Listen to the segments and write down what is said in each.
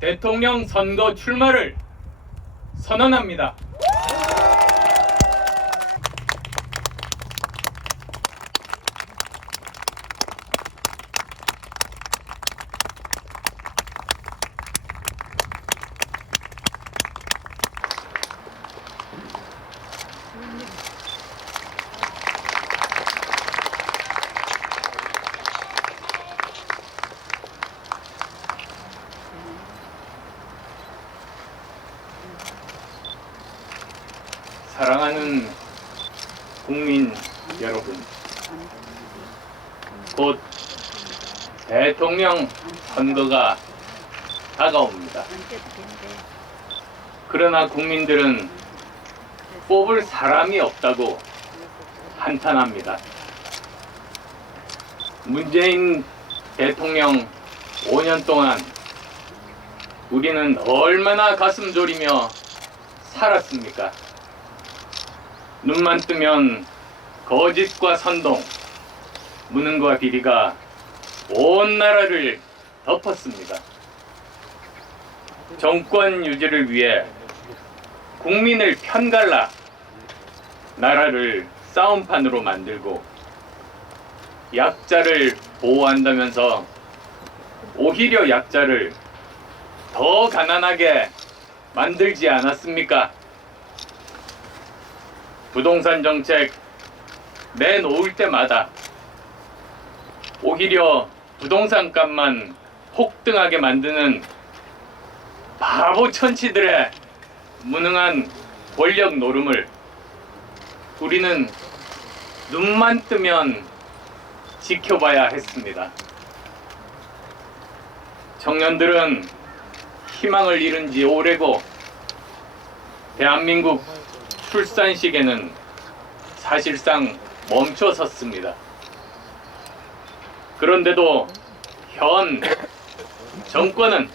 대통령 선거 출마를 선언합니다. 사랑하는 국민 여러분, 곧 대통령 선거가 다가옵니다. 그러나 국민들은 뽑을 사람이 없다고 한탄합니다. 문재인 대통령 5년 동안 우리는 얼마나 가슴 졸이며 살았습니까? 눈만 뜨면 거짓과 선동, 무능과 비리가 온 나라를 덮었습니다. 정권 유지를 위해 국민을 편갈라 나라를 싸움판으로 만들고 약자를 보호한다면서 오히려 약자를 더 가난하게 만들지 않았습니까? 부동산 정책 내놓을 때마다 오히려 부동산 값만 폭등하게 만드는 바보 천치들의 무능한 권력 노름을 우리는 눈만 뜨면 지켜봐야 했습니다. 청년들은 희망을 잃은 지 오래고 대한민국 출산 시계는 사실상 멈춰섰습니다. 그런데도 현 정권은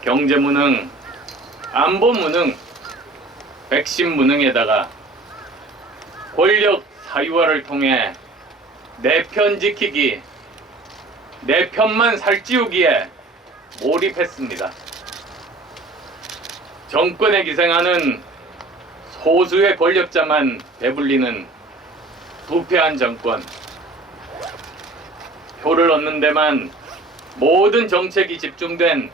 경제 무능, 안보 무능, 백신 무능에다가 권력 사유화를 통해 내 편 지키기, 내 편만 살찌우기에 몰입했습니다. 정권에 기생하는 소수의 권력자만 배불리는 부패한 정권, 표를 얻는 데만 모든 정책이 집중된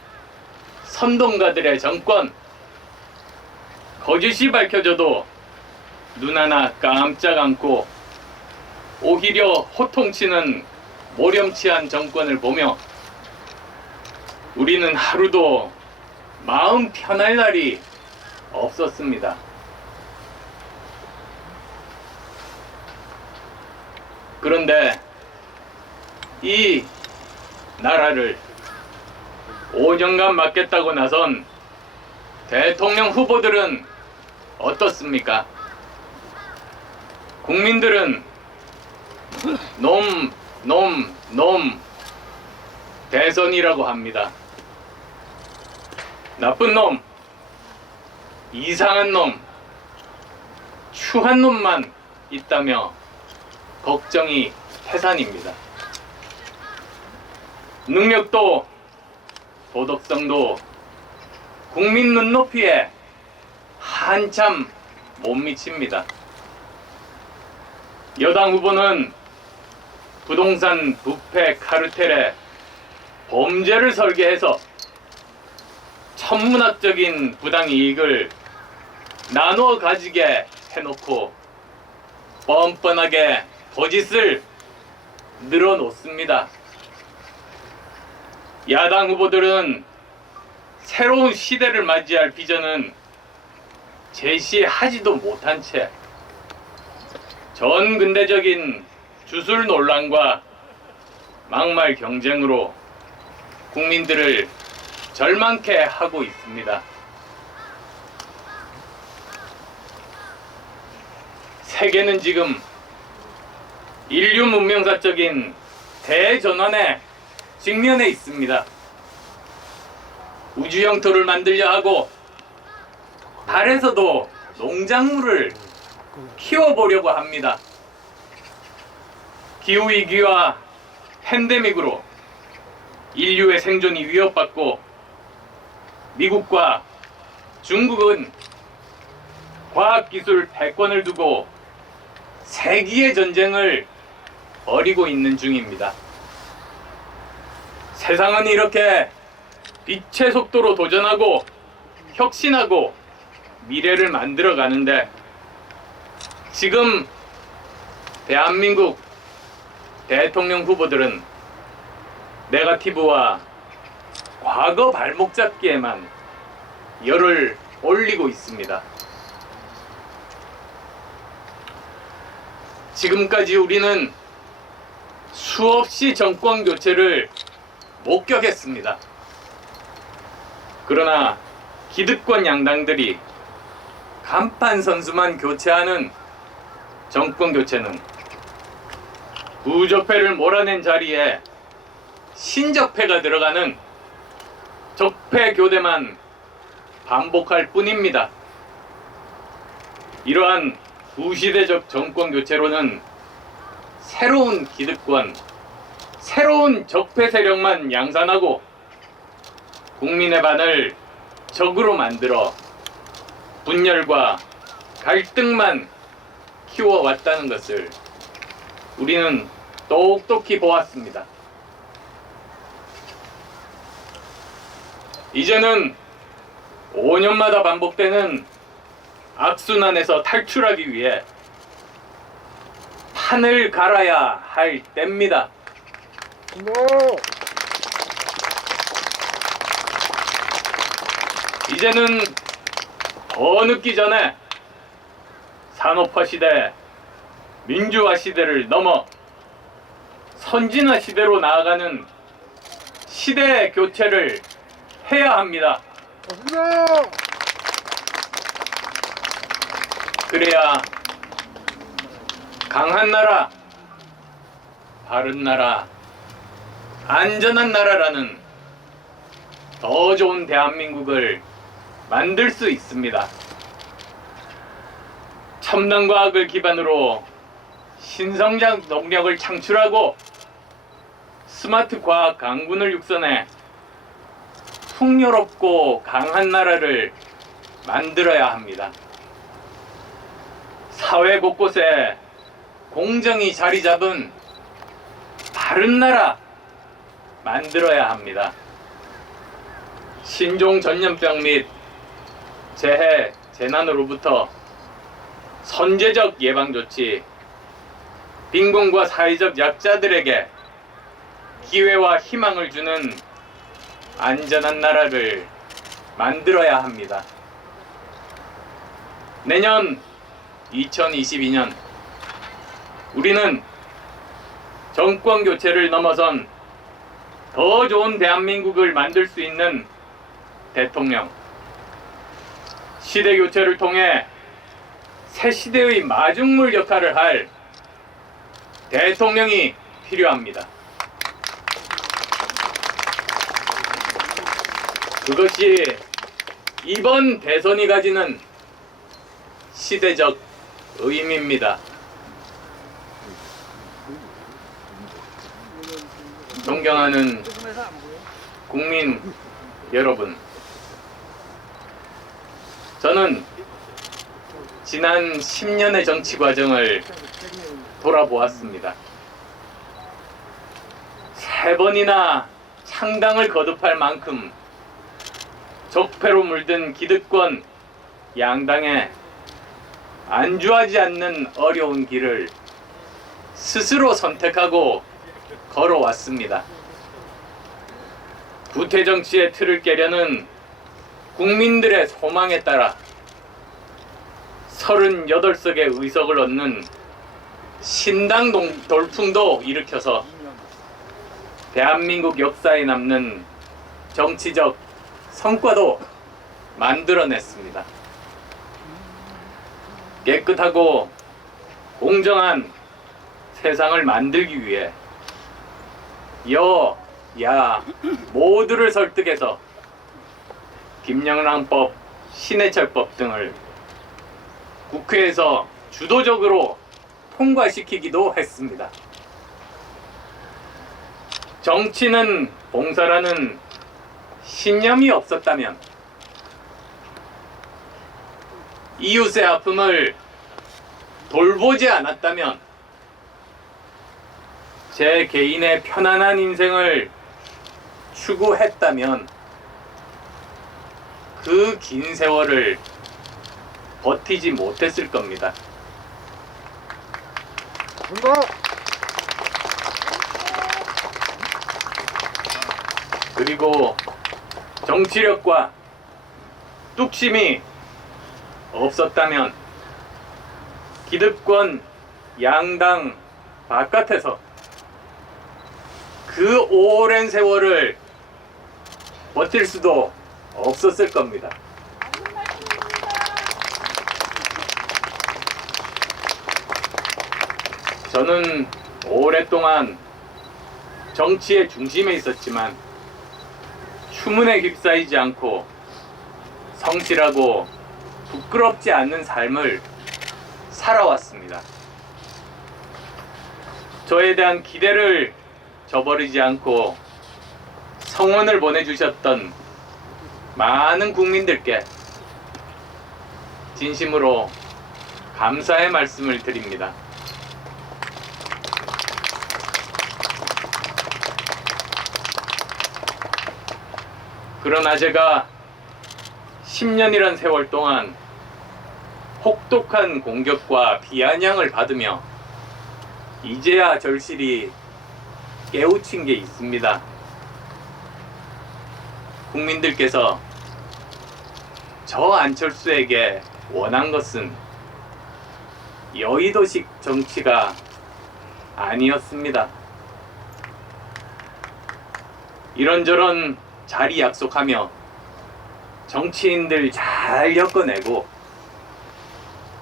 선동가들의 정권, 거짓이 밝혀져도 눈 하나 깜짝 않고 오히려 호통치는 모렴치한 정권을 보며 우리는 하루도 마음 편할 날이 없었습니다. 그런데 이 나라를 5년간 맡겠다고 나선 대통령 후보들은 어떻습니까? 국민들은 놈 대선이라고 합니다. 나쁜 놈, 이상한 놈, 추한 놈만 있다며 걱정이 태산입니다. 능력도 도덕성도 국민 눈높이에 한참 못 미칩니다. 여당 후보는 부동산 부패 카르텔에 범죄를 설계해서 천문학적인 부당이익을 나누어 가지게 해놓고 뻔뻔하게 거짓을 늘어놓습니다. 야당 후보들은 새로운 시대를 맞이할 비전은 제시하지도 못한 채 전근대적인 주술 논란과 막말 경쟁으로 국민들을 절망케 하고 있습니다. 세계는 지금 인류 문명사적인 대전환에 직면해 있습니다. 우주 영토를 만들려 하고 달에서도 농작물을 키워보려고 합니다. 기후위기와 팬데믹으로 인류의 생존이 위협받고 미국과 중국은 과학기술 패권을 두고 세기의 전쟁을 벌이고 있는 중입니다. 세상은 이렇게 빛의 속도로 도전하고 혁신하고 미래를 만들어 가는데, 지금 대한민국 대통령 후보들은 네거티브와 과거 발목 잡기에만 열을 올리고 있습니다. 지금까지 우리는 수없이 정권 교체를 목격했습니다. 그러나 기득권 양당들이 간판 선수만 교체하는 정권 교체는 부적폐를 몰아낸 자리에 신적폐가 들어가는 적폐 교대만 반복할 뿐입니다. 이러한 구시대적 정권 교체로는 새로운 기득권, 새로운 적폐 세력만 양산하고 국민의 반을 적으로 만들어 분열과 갈등만 키워왔다는 것을 우리는 똑똑히 보았습니다. 이제는 5년마다 반복되는 악순환에서 탈출하기 위해 판을 갈아야 할 때입니다. 이제는 더 늦기 전에 산업화 시대, 민주화 시대를 넘어 선진화 시대로 나아가는 시대 교체를 해야 합니다. 그래야 강한 나라, 바른 나라, 안전한 나라라는 더 좋은 대한민국을 만들 수 있습니다. 첨단 과학을 기반으로 신성장 동력을 창출하고 스마트 과학 강군을 육성해 풍요롭고 강한 나라를 만들어야 합니다. 사회 곳곳에 공정이 자리 잡은 바른 나라 만들어야 합니다. 신종 전염병 및 재해, 재난으로부터 선제적 예방조치, 빈곤과 사회적 약자들에게 기회와 희망을 주는 안전한 나라를 만들어야 합니다. 내년 2022년 우리는 정권 교체를 넘어선 더 좋은 대한민국을 만들 수 있는 대통령, 시대 교체를 통해 새 시대의 마중물 역할을 할 대통령이 필요합니다. 그것이 이번 대선이 가지는 시대적 의미입니다. 존경하는 국민 여러분, 저는 지난 10년의 정치 과정을 돌아보았습니다. 3번이나 창당을 거듭할 만큼 적폐로 물든 기득권 양당에 안주하지 않는 어려운 길을 스스로 선택하고 걸어왔습니다. 구태 정치의 틀을 깨려는 국민들의 소망에 따라 38석의 의석을 얻는 신당 돌풍도 일으켜서 대한민국 역사에 남는 정치적 성과도 만들어냈습니다. 깨끗하고 공정한 세상을 만들기 위해 여, 야 모두를 설득해서 김영란법, 신해철법 등을 국회에서 주도적으로 통과시키기도 했습니다. 정치는 봉사라는 신념이 없었다면 이웃의 아픔을 돌보지 않았다면 제 개인의 편안한 인생을 추구했다면 그 긴 세월을 버티지 못했을 겁니다. 그리고 정치력과 뚝심이 없었다면 기득권 양당 바깥에서 그 오랜 세월을 버틸 수도 없었을 겁니다. 저는 오랫동안 정치의 중심에 있었지만 추문에 휩싸이지 않고 성실하고 부끄럽지 않는 삶을 살아왔습니다. 저에 대한 기대를 저버리지 않고 성원을 보내주셨던 많은 국민들께 진심으로 감사의 말씀을 드립니다. 그러나 제가 10년이란 세월 동안 혹독한 공격과 비아냥을 받으며 이제야 절실히 깨우친 게 있습니다. 국민들께서 저 안철수에게 원한 것은 여의도식 정치가 아니었습니다. 이런저런 자리 약속하며 정치인들 잘 엮어내고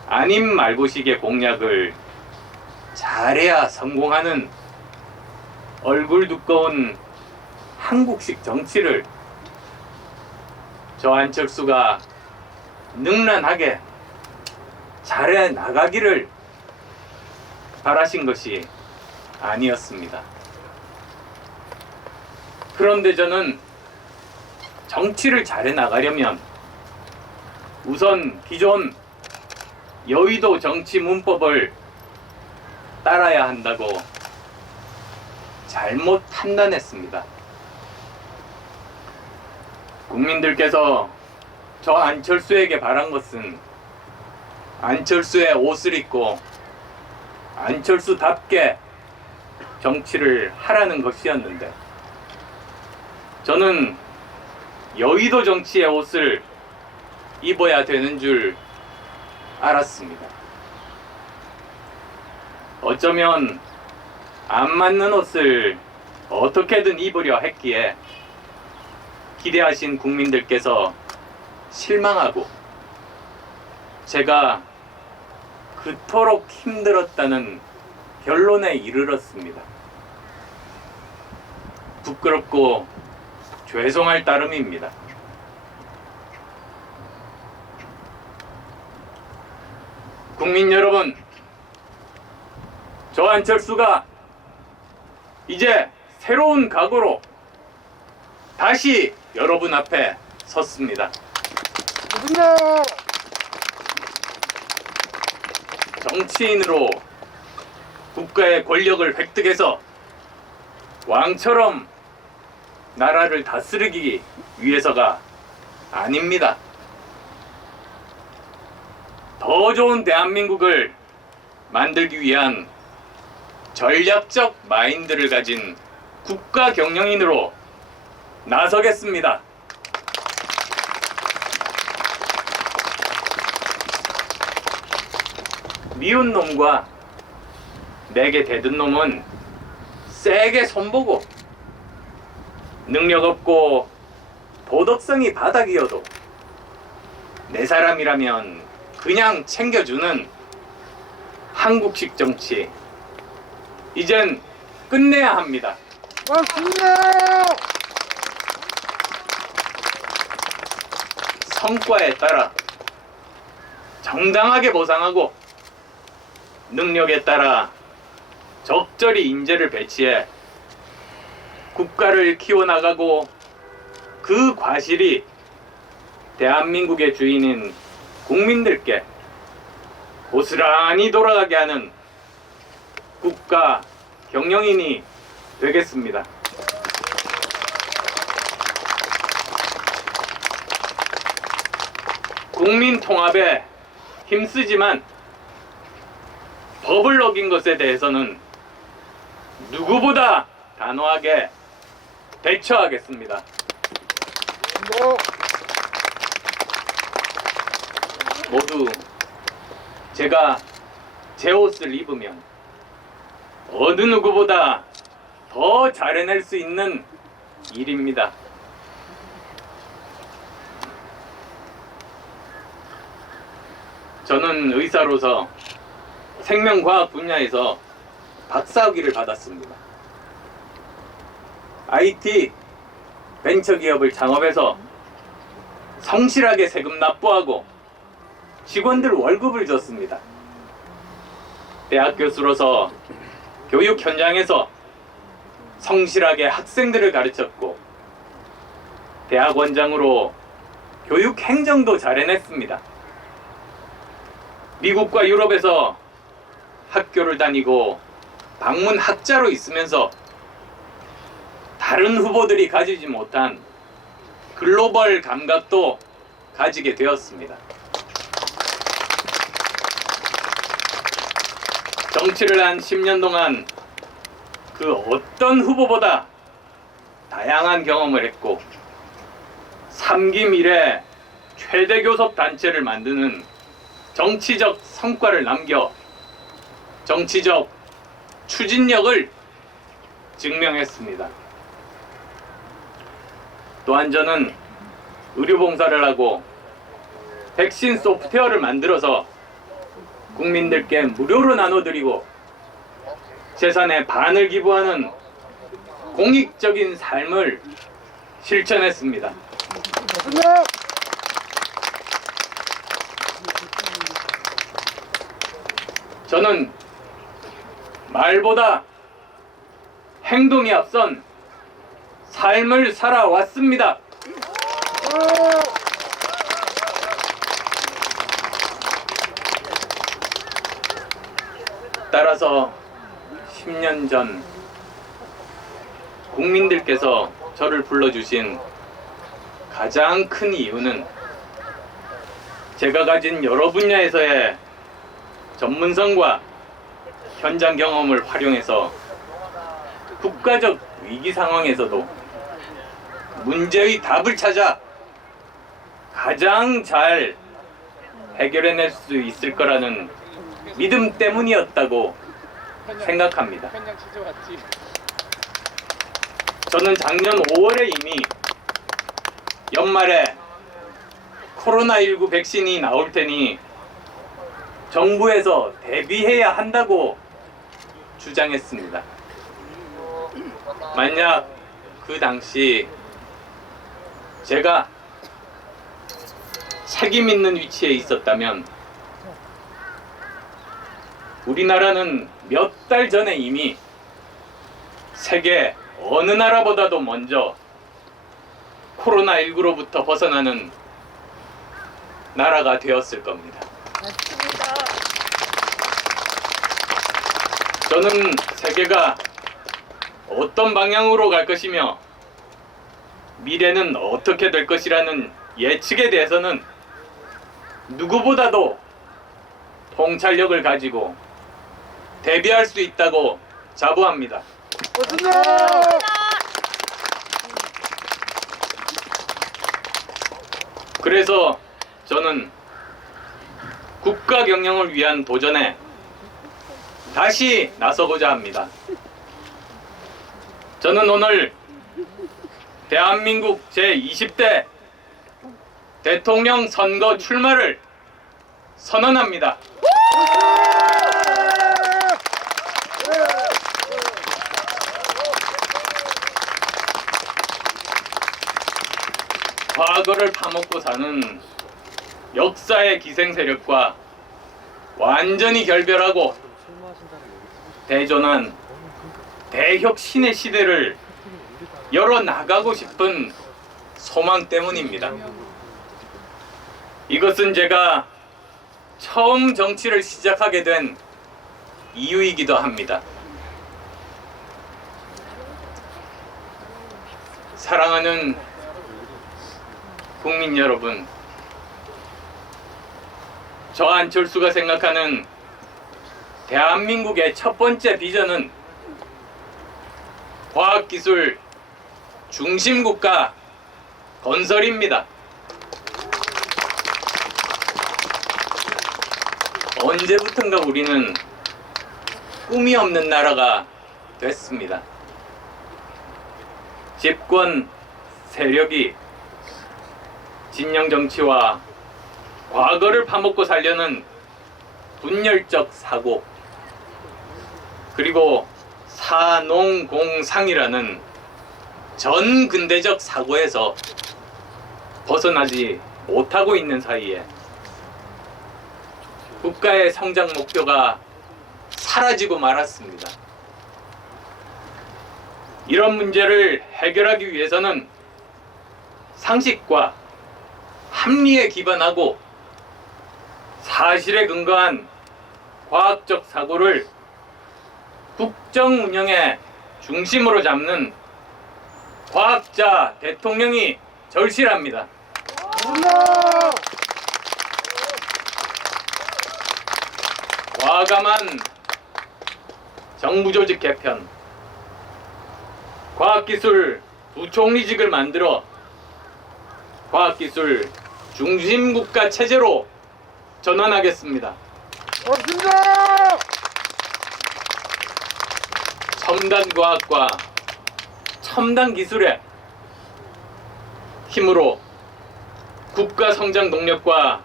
아님 말고식의 공약을 잘해야 성공하는 얼굴 두꺼운 한국식 정치를 저 안철수가 능란하게 잘해 나가기를 바라신 것이 아니었습니다. 그런데 저는 정치를 잘해 나가려면 우선 기존 여의도 정치 문법을 따라야 한다고 잘못 판단했습니다. 국민들께서 저 안철수에게 바란 것은 안철수의 옷을 입고 안철수답게 정치를 하라는 것이었는데 저는 여의도 정치의 옷을 입어야 되는 줄 알았습니다. 어쩌면 안 맞는 옷을 어떻게든 입으려 했기에 기대하신 국민들께서 실망하고 제가 그토록 힘들었다는 결론에 이르렀습니다. 부끄럽고 죄송할 따름입니다. 국민 여러분, 저 안철수가 이제 새로운 각오로 다시 여러분 앞에 섰습니다. 정치인으로 국가의 권력을 획득해서 왕처럼 나라를 다스리기 위해서가 아닙니다. 더 좋은 대한민국을 만들기 위한 전략적 마인드를 가진 국가 경영인으로 나서겠습니다. 미운 놈과 내게 대든 놈은 세게 손보고 능력 없고 도덕성이 바닥이어도 내 사람이라면 그냥 챙겨주는 한국식 정치 이젠 끝내야 합니다. 성과에 따라 정당하게 보상하고 능력에 따라 적절히 인재를 배치해 국가를 키워나가고 그 과실이 대한민국의 주인인 국민들께 고스란히 돌아가게 하는 국가 경영인이 되겠습니다. 국민 통합에 힘쓰지만 법을 어긴 것에 대해서는 누구보다 단호하게 대처하겠습니다. 모두 제가 제 옷을 입으면 어느 누구보다 더 잘해낼 수 있는 일입니다. 저는 의사로서 생명과학 분야에서 박사학위를 받았습니다. IT 벤처기업을 창업해서 성실하게 세금 납부하고 직원들 월급을 줬습니다. 대학 교수로서 교육 현장에서 성실하게 학생들을 가르쳤고 대학 원장으로 교육 행정도 잘 해냈습니다. 미국과 유럽에서 학교를 다니고 방문 학자로 있으면서 다른 후보들이 가지지 못한 글로벌 감각도 가지게 되었습니다. 정치를 한 10년 동안 그 어떤 후보보다 다양한 경험을 했고 3기 미래 최대 교섭 단체를 만드는 정치적 성과를 남겨 정치적 추진력을 증명했습니다. 또한 저는 의료봉사를 하고 백신 소프트웨어를 만들어서 국민들께 무료로 나눠드리고 재산의 반을 기부하는 공익적인 삶을 실천했습니다. 저는 말보다 행동이 앞선 삶을 살아왔습니다. 따라서 10년 전 국민들께서 저를 불러주신 가장 큰 이유는 제가 가진 여러 분야에서의 전문성과 현장 경험을 활용해서 국가적 위기 상황에서도 문제의 답을 찾아 가장 잘 해결해낼 수 있을 거라는 믿음 때문이었다고 생각합니다. 저는 작년 5월에 이미 연말에 코로나19 백신이 나올 테니 정부에서 대비해야 한다고 주장했습니다. 만약 그 당시 제가 책임 있는 위치에 있었다면 우리나라는 몇 달 전에 이미 세계 어느 나라보다도 먼저 코로나19로부터 벗어나는 나라가 되었을 겁니다. 맞습니다. 저는 세계가 어떤 방향으로 갈 것이며 미래는 어떻게 될 것이라는 예측에 대해서는 누구보다도 통찰력을 가지고 대비할 수 있다고 자부합니다. 그래서 저는 국가 경영을 위한 도전에 다시 나서고자 합니다. 저는 오늘 대한민국 제20대 대통령 선거 출마를 선언합니다. 과거를 파먹고 사는 역사의 기생세력과 완전히 결별하고 대전환 대혁신의 시대를 열어나가고 싶은 소망 때문입니다. 이것은 제가 처음 정치를 시작하게 된 이유이기도 합니다. 사랑하는 국민 여러분, 저 안철수가 생각하는 대한민국의 첫 번째 비전은 과학기술 중심국가 건설입니다. 언제부턴가 우리는 꿈이 없는 나라가 됐습니다. 집권 세력이 진영 정치와 과거를 파먹고 살려는 분열적 사고, 그리고 사농공상이라는 전근대적 사고에서 벗어나지 못하고 있는 사이에 국가의 성장 목표가 사라지고 말았습니다. 이런 문제를 해결하기 위해서는 상식과 합리에 기반하고 사실에 근거한 과학적 사고를 국정 운영의 중심으로 잡는 과학자 대통령이 절실합니다. 과감한 정부조직 개편, 과학기술 부총리직을 만들어 과학기술 중심국가 체제로 전환하겠습니다. 첨단 과학과 첨단 기술의 힘으로 국가 성장 동력과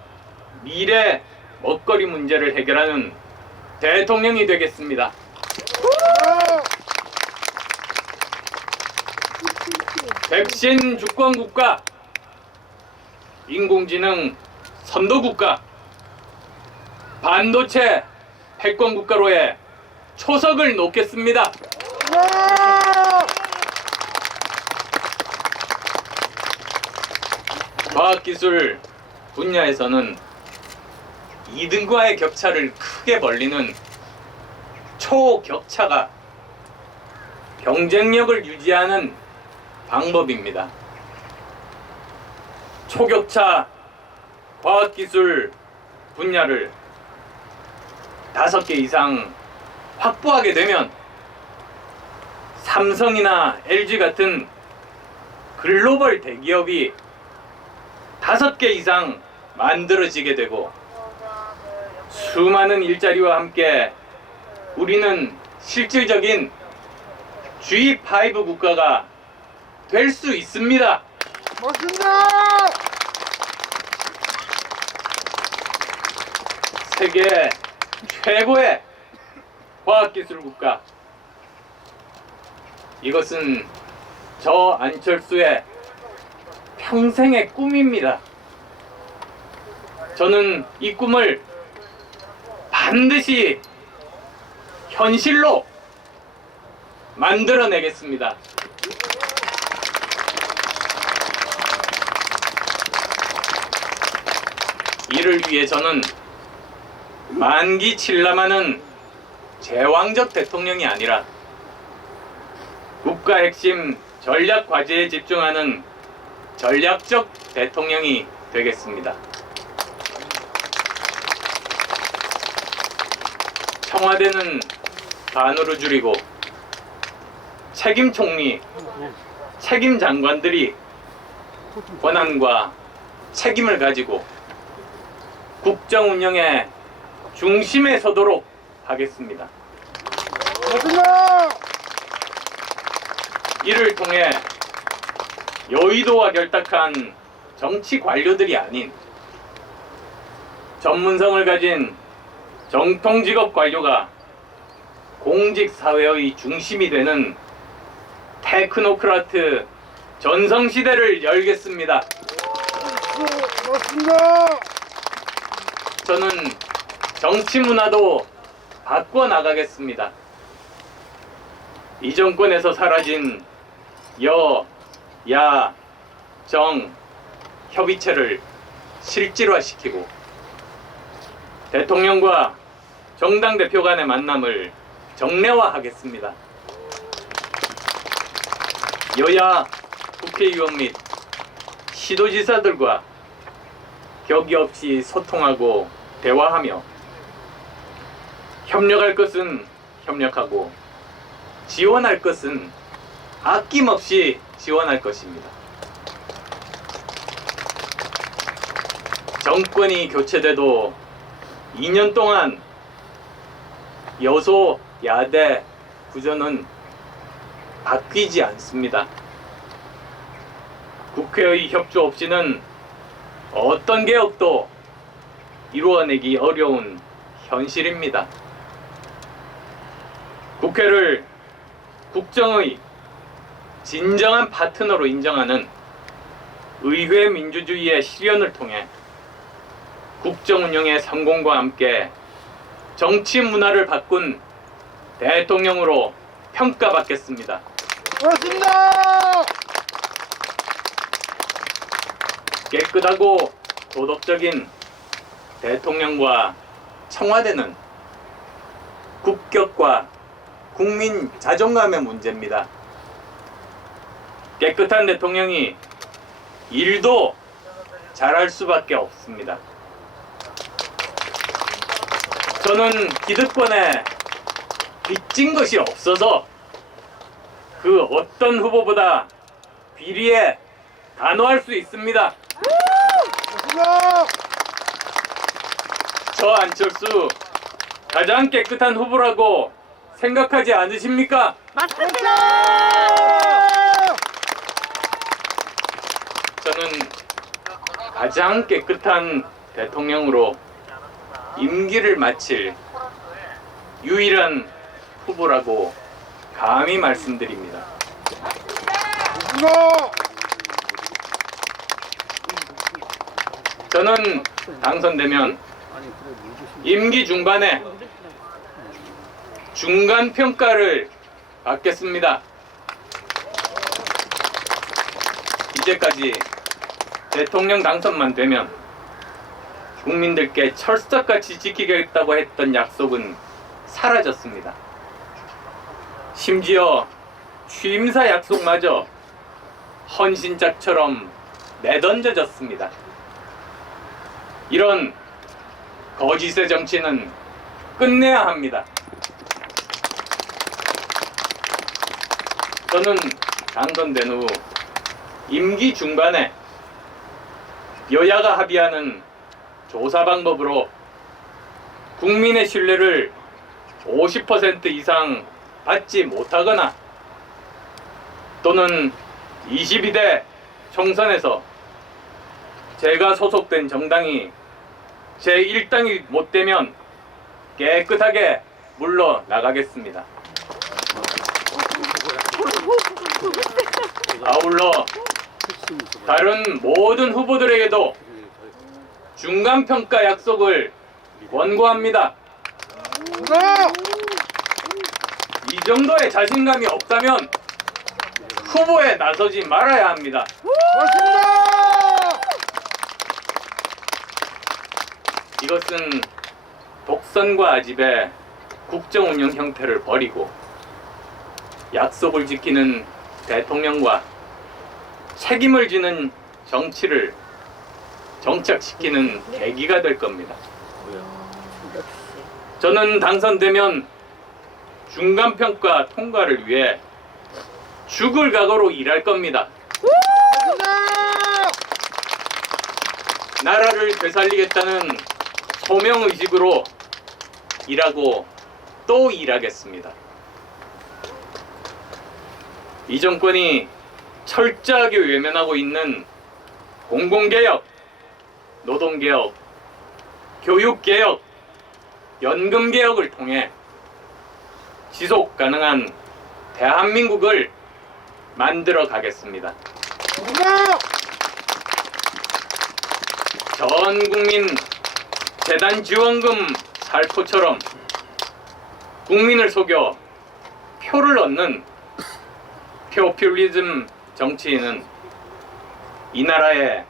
미래 먹거리 문제를 해결하는 대통령이 되겠습니다. 백신 주권 국가, 인공지능 선도 국가, 반도체 패권 국가로의 초석을 놓겠습니다. 과학기술 분야에서는 2등과의 격차를 크게 벌리는 초격차가 경쟁력을 유지하는 방법입니다. 초격차 과학기술 분야를 5개 이상 확보하게 되면 삼성이나 LG 같은 글로벌 대기업이 5개 이상 만들어지게 되고 수많은 일자리와 함께 우리는 실질적인 G5 국가가 될 수 있습니다. 멋있다! 세계 최고의 과학기술 국가. 이것은 저 안철수의 평생의 꿈입니다. 저는 이 꿈을 반드시 현실로 만들어내겠습니다. 이를 위해 저는 만기칠람하는 제왕적 대통령이 아니라 국가 핵심 전략 과제에 집중하는 전략적 대통령이 되겠습니다. 청와대는 반으로 줄이고 책임 총리, 책임 장관들이 권한과 책임을 가지고 국정 운영의 중심에 서도록 하겠습니다. 멋있다! 이를 통해 여의도와 결탁한 정치 관료들이 아닌 전문성을 가진 정통직업 관료가 공직사회의 중심이 되는 테크노크라트 전성시대를 열겠습니다. 멋있다! 저는 정치 문화도 바꿔 나가겠습니다. 이 정권에서 사라진 여, 야, 정 협의체를 실질화시키고 대통령과 정당 대표 간의 만남을 정례화하겠습니다. 여야 국회의원 및 시도지사들과 격의 없이 소통하고 대화하며 협력할 것은 협력하고 지원할 것은 아낌없이 지원할 것입니다. 정권이 교체돼도 2년 동안 여소 야대 구조는 바뀌지 않습니다. 국회의 협조 없이는 어떤 개혁도 이루어내기 어려운 현실입니다. 국회를 국정의 진정한 파트너로 인정하는 의회 민주주의의 실현을 통해 국정 운영의 성공과 함께 정치 문화를 바꾼 대통령으로 평가받겠습니다. 고맙습니다. 깨끗하고 도덕적인 대통령과 청와대는 국격과 국민 자존감의 문제입니다. 깨끗한 대통령이 일도 잘할 수밖에 없습니다. 저는 기득권에 빚진 것이 없어서 그 어떤 후보보다 비리에 단호할 수 있습니다. 저 안철수 가장 깨끗한 후보라고 생각하지 않으십니까? 맞습니다. 저는 가장 깨끗한 대통령으로 임기를 마칠 유일한 후보라고 감히 말씀드립니다. 저는 당선되면 임기 중반에 중간 평가를 받겠습니다. 이제까지 대통령 당선만 되면 국민들께 철석같이 지키겠다고 했던 약속은 사라졌습니다. 심지어 취임사 약속마저 헌신짝처럼 내던져졌습니다. 이런 거짓의 정치는 끝내야 합니다. 저는 당선된 후 임기 중반에 여야가 합의하는 조사 방법으로 국민의 신뢰를 50% 이상 받지 못하거나 또는 22대 총선에서 제가 소속된 정당이 제1당이 못 되면 깨끗하게 물러나가겠습니다. 아울러 다른 모든 후보들에게도 중간평가 약속을 권고합니다. 이 정도의 자신감이 없다면 후보에 나서지 말아야 합니다. 이것은 독선과 아집의 국정 운영 형태를 버리고 약속을 지키는 대통령과 책임을 지는 정치를 정착시키는 계기가 될 겁니다. 저는 당선되면 중간평가 통과를 위해 죽을 각오로 일할 겁니다. 나라를 되살리겠다는 소명의식으로 일하고 또 일하겠습니다. 이 정권이 철저하게 외면하고 있는 공공개혁, 노동개혁, 교육개혁, 연금개혁을 통해 지속 가능한 대한민국을 만들어 가겠습니다. 전 국민 재단 지원금 살포처럼 국민을 속여 표를 얻는 포퓰리즘 정치인은 이 나라에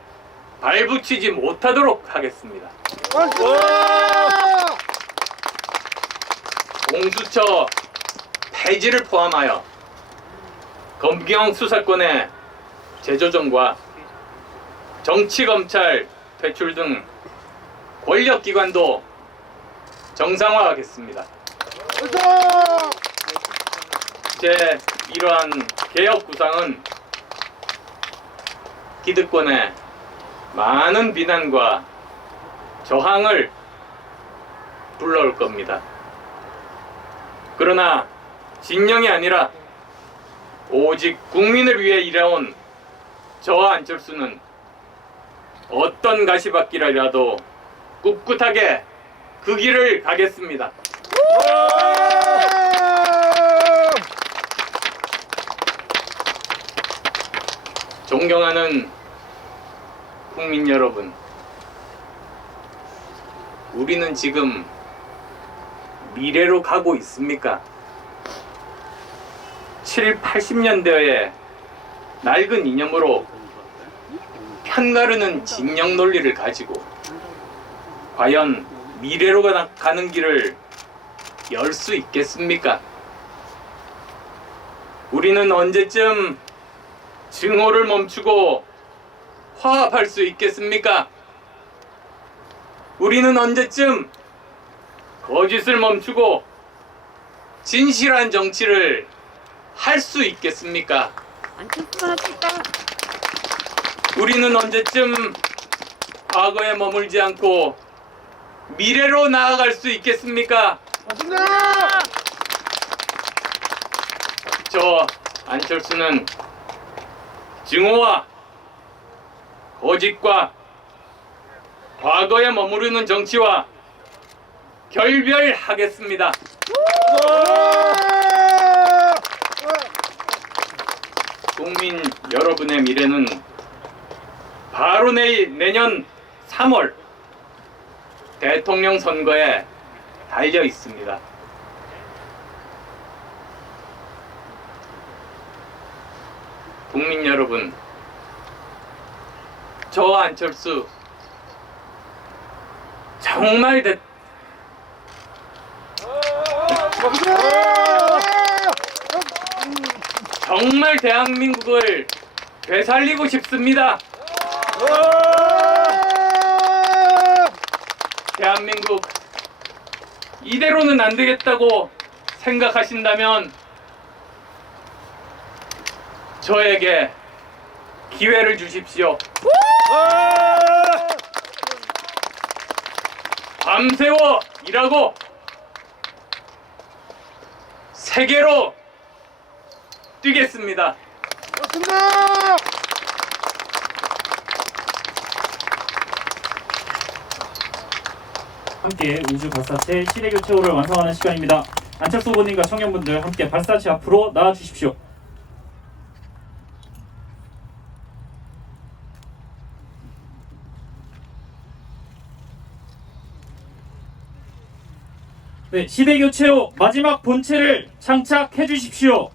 발붙이지 못하도록 하겠습니다. 고맙습니다. 공수처 폐지를 포함하여 검경 수사권의 재조정과 정치검찰 퇴출 등 권력기관도 정상화하겠습니다. 고맙습니다. 제 이러한 개혁 구상은 기득권의 많은 비난과 저항을 불러올 겁니다. 그러나 진영이 아니라 오직 국민을 위해 일해온 저와 안철수는 어떤 가시밭길이라도 꿋꿋하게 그 길을 가겠습니다. 존경하는 국민 여러분, 우리는 지금 미래로 가고 있습니까? 7, 80년대의 낡은 이념으로 편가르는 진영 논리를 가지고 과연 미래로 가는 길을 열 수 있겠습니까? 우리는 언제쯤 증오를 멈추고 화합할 수 있겠습니까? 우리는 언제쯤 거짓을 멈추고 진실한 정치를 할 수 있겠습니까? 우리는 언제쯤 과거에 머물지 않고 미래로 나아갈 수 있겠습니까? 고맙습니다. 저 안철수는 증오와 거짓과 과거에 머무르는 정치와 결별하겠습니다. 국민 여러분의 미래는 바로 내년 3월 대통령 선거에 달려 있습니다. 국민 여러분, 저와 안철수 정말 대한민국을 되살리고 싶습니다. 대한민국 이대로는 안 되겠다고 생각하신다면 저에게 기회를 주십시오. 밤새워 일하고 세계로 뛰겠습니다. 고맙습니다. 함께 우주 발사체 시대교체 5를 완성하는 시간입니다. 안철수 후보님과 청년분들 함께 발사체 앞으로 나와주십시오. 네, 시대교체호 마지막 본체를 장착해 주십시오.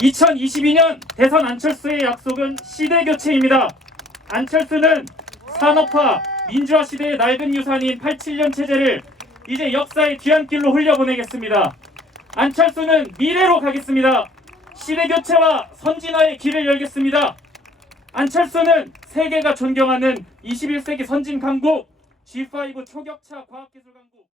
2022년 대선 안철수의 약속은 시대교체입니다. 안철수는 산업화, 민주화 시대의 낡은 유산인 87년 체제를 이제 역사의 뒤안길로 흘려보내겠습니다. 안철수는 미래로 가겠습니다. 시대교체와 선진화의 길을 열겠습니다. 안철수는 세계가 존경하는 21세기 선진 강국 G5 초격차 과학기술 강국